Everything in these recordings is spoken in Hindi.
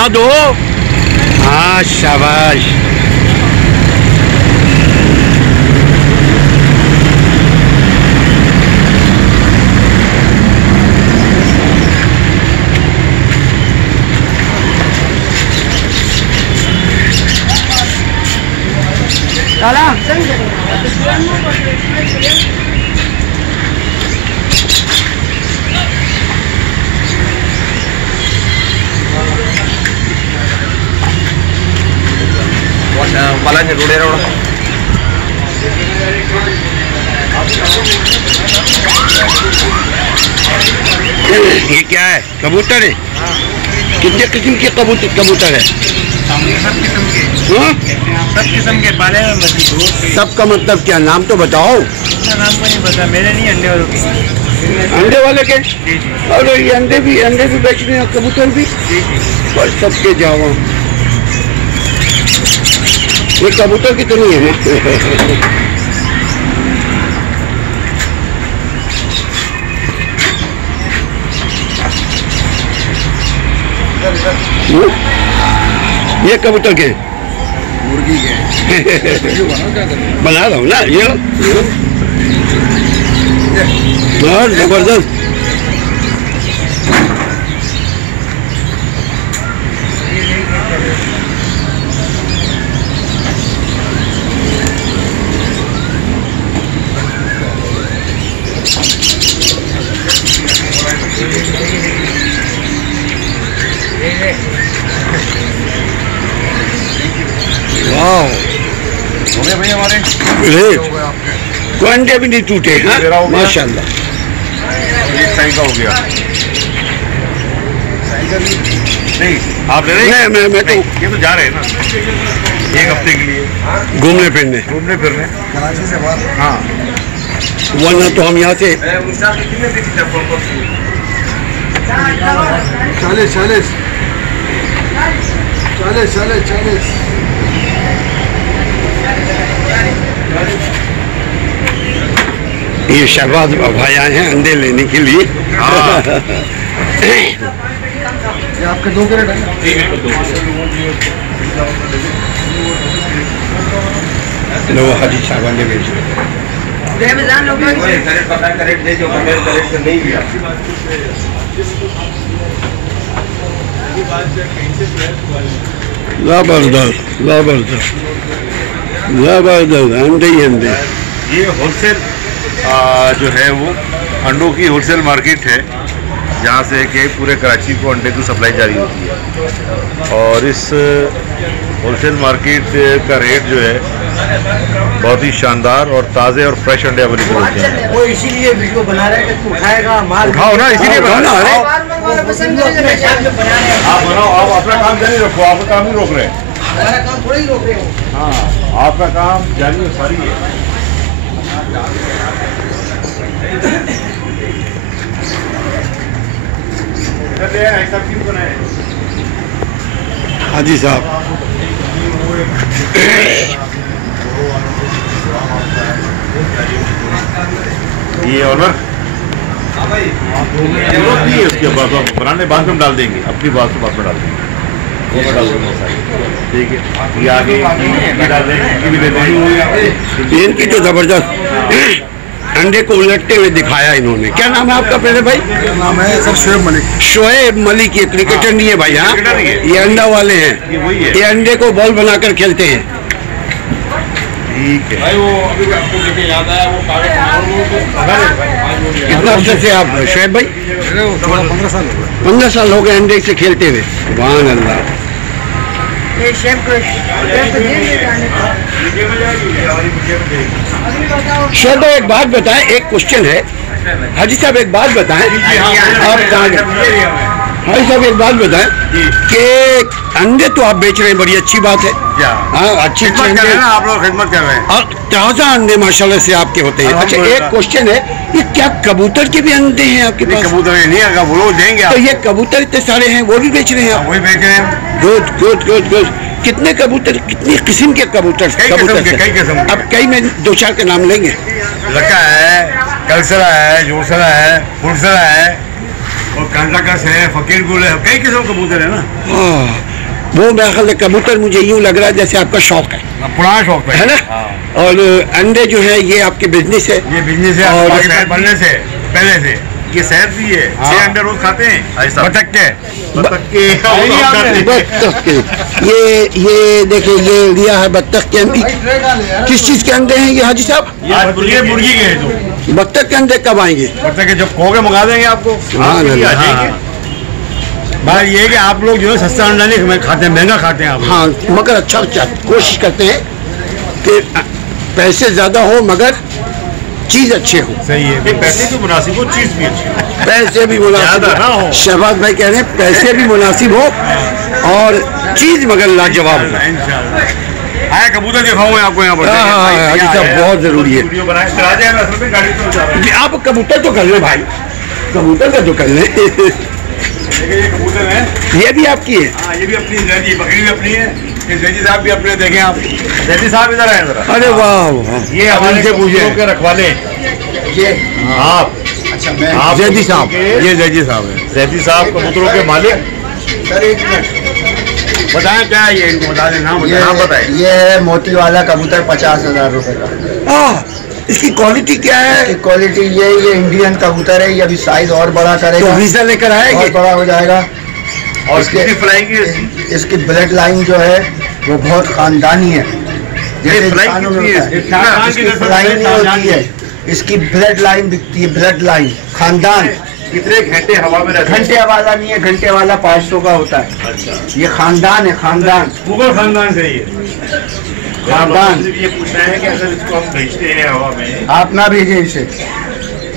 घुमा दो। हाँ शाबाश। balanya dulu ya orang. ये क्या है? कबूतर है? कितने किस्म के कबूतर है? सब किस्म के पाले हैं। सबका मतलब क्या? नाम तो बताओ। नाम को नहीं पता, मेरे नहीं, अंडे वालों के। अंडे वाले के? जी जी। और ये अंडे भी बेच रहे हैं, कबूतर भी? जी जी। बस सबके जाओ। ये कबूतर कितनी है? ये कबूतर के? मुर्गी के। बना रहा हूँ ना ये। जबरदस्त। वाह, हो गए भैया हमारे। कोई अंडे भी नहीं टूटे। हाँ माशाल्लाह। एक साइज का हो गया। नहीं आप ले रहे हैं? मैं तो ये तो जा रहे हैं ना एक हफ्ते के लिए घूमने फिरने कराची से बाहर। हाँ वरना तो हम यहाँ से 40। ये शहबाज भाई आए हैं अंडे लेने के लिए। हाँ। ये आपके 2 कैरेट है? लो हाजी साहब अंडे बेच रहे जबरदस्त अंडे ही अंडे। ये होलसेल जो है वो अंडों की होलसेल मार्केट है, जहाँ से कि पूरे कराची को अंडे की सप्लाई जारी होती है। और इस होलसेल मार्केट का रेट जो है बहुत ही शानदार और ताज़े और फ्रेश अंडे अवेलेबल होते हैं। वो इसीलिए वीडियो बना रहे हैं कि उठाएगा माल। उठाओ ना, इसीलिए बना रहे। आप बनाओ, आप अपना काम जारी रखो, आपका काम नहीं रोक रहे। हमारा काम थोड़ा ही रोक रहे हो। हाँ आपका काम जारी और सारी है। हाजी साहब ये ऑनर जरूरत नहीं है उसके बाद बनाने बाद में डाल देंगे, अपनी बात से बाद में डाल देंगे। वो मैं डाल दूंगा ठीक है। ये आगे डाल देंगे भी ले देंगे। इनकी तो जबरदस्त अंडे को उलटते हुए दिखाया इन्होंने। क्या नाम है आपका पहले भाई? नाम है सर शोएब मलिक। शोएब मलिक। ये क्रिकेटर नहीं है भाई। हाँ ये अंडा वाले हैं। ये अंडे को बॉल बनाकर खेलते हैं। ठीक है भाई। वो अभी आपको लेके याद आया वो कितना अर्से से आप शोएब भाई? 15 साल हो गए। 15 साल हो गए अंडे से खेलते हुए। सुभान अल्लाह। शोएब भाई एक बात बताएं, एक क्वेश्चन है। हाजी साहब एक बात बताएं, आप हाजी साहब एक बात बताएं कि अंडे तो आप बेच रहे हैं, बड़ी अच्छी बात है। हाँ अच्छी अंडे आप लोग खिदमत कर रहे हैं और ताज़ा अंडे माशाल्लाह से आपके होते हैं। अच्छा एक क्वेश्चन है, ये क्या कबूतर के भी अंडे हैं आपके पास? कबूतर नहीं है, वो लोग देंगे। तो ये कबूतर इतने सारे हैं, वो भी बेच रहे हैं आप? वही बेच रहे हैं। Good good good good. कितने कबूतर, कितनी किस्म के कबूतर? कई किस्म। अब कई में 2-4 के नाम लेंगे। लक्का है, कलसरा है, जोसरा है, फुलसरा है और कंटाकस है, फकीर गुल है, कई किस्म कबूतर है ना। वो मेरे ख्याल से कबूतर मुझे यूँ लग रहा है जैसे आपका शौक है, पुराना शौक है ना? और अंडे जो है ये आपके बिजनेस है, ये बिजनेस है और पाकिस्तान बनने से पहले से। ये शहद भी है, 6 अंडे रोज खाते हैं। बतख के ये देखिए, ये लिया है बत्तख के अंडे। किस चीज के अंडे हैं ये हाजी साहब? ये मुर्गी के हैं। बत्तख के अंडे कब आएंगे? बतख के जब कहोगे मंगा देंगे आपको। बात ये है कि आप लोग जो है सस्ता अंडा नहीं खाते हैं, महंगा खाते हैं आप। हाँ, मगर अच्छा कोशिश करते हैं कि पैसे ज्यादा हो मगर चीज अच्छे हो। सही है, पैसे भी मुनासिब हो, चीज भी अच्छी हो। पैसे भी मुनासिब हो। शहबाज भाई कह रहे हैं पैसे भी मुनासिब हो और चीज मगर लाजवाब हो। आया कबूतर दिखाऊं मैं आपको यहाँ पर। हाजी साहब बहुत जरूरी है। आप कबूतर तो कर लें भाई, कबूतर का तो कर लें। ये कबूतर है, ये भी आपकी है? हाँ, ये भी अपनी है, बकरी भी अपनी है, जैदी साहब भी अपने। देखें आप, जैदी साहब इधर है जरा। अरे वाह, ये हमारे से पूछे के रखवाले। ये आप? अच्छा, मैं आप जैदी साहब, ये जैदी साहब है। जैदी साहब कबूतरों के मालिक। सर एक मिनट बताएं क्या है ये, इनको बता दें, नाम बताएं। ये है मोती वाला कबूतर, 50,000 रुपए का। इसकी क्वालिटी क्या है? इसकी क्वालिटी ये इंडियन कबूतर है, ये अभी साइज और बड़ा करेगा, तो वीजा लेकर आएंगे, और बड़ा हो जाएगा। और इसकी ब्लड लाइन जो है वो बहुत खानदानी है, जैसे इंसानों में होता है। इसकी फ्लाइंग नहीं होती है, इसकी ब्लड लाइन बिकती है, ब्लड लाइन खानदान। कितने घंटे हवा में रहते हैं? घंटे वाला नहीं है, घंटे वाला 500 का होता है। अच्छा, ये खानदान है, खानदान, मुगल खानदान से ही है खानदान। ये पूछना है कि अगर इसको हम भेजते हैं हवा में, आप ना भेजें इसे,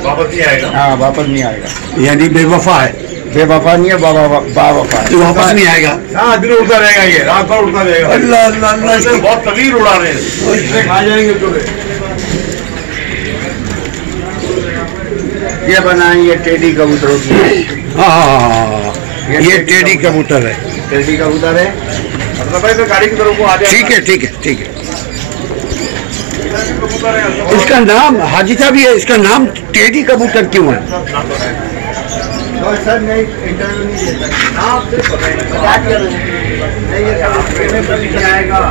वापस नहीं आएगा? हाँ वापस नहीं आएगा। यानी बेवफा है? बेवफा नहीं है, बावफा है। तो वापस नहीं आएगा? हाँ, दिन उड़ता रहेगा, ये रात भर उड़ता रहेगा। अल्लाह अल्लाह अल्लाह, बहुत तवील उड़ा रहे हैं, खा जाएंगे तो। ये बनाएंगे टेडी कबूतरों की। हाँ, ये टेडी कबूतर है। टेडी कबूतर है, मतलब भाई तो गाड़ी की तरफ को आ जाए। ठीक है ठीक है ठीक है। इसका नाम हाजी साहब, ये इसका नाम टेडी कबूतर क्यों है? सर नहीं, इंटरव्यू नहीं देता, नाम सिर्फ बता दिया नहीं, ये सब नहीं आएगा।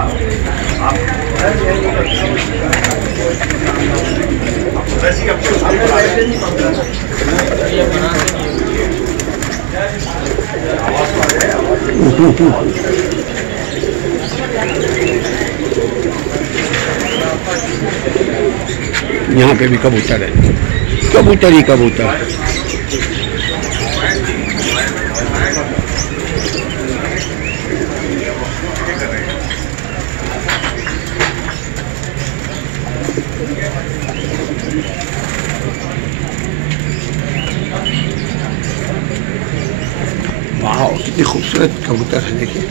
यहाँ पे भी कबूतर है, कबूतर ही कबूतर। वाह, कितनी खूबसूरत कबूतर है, देखिए।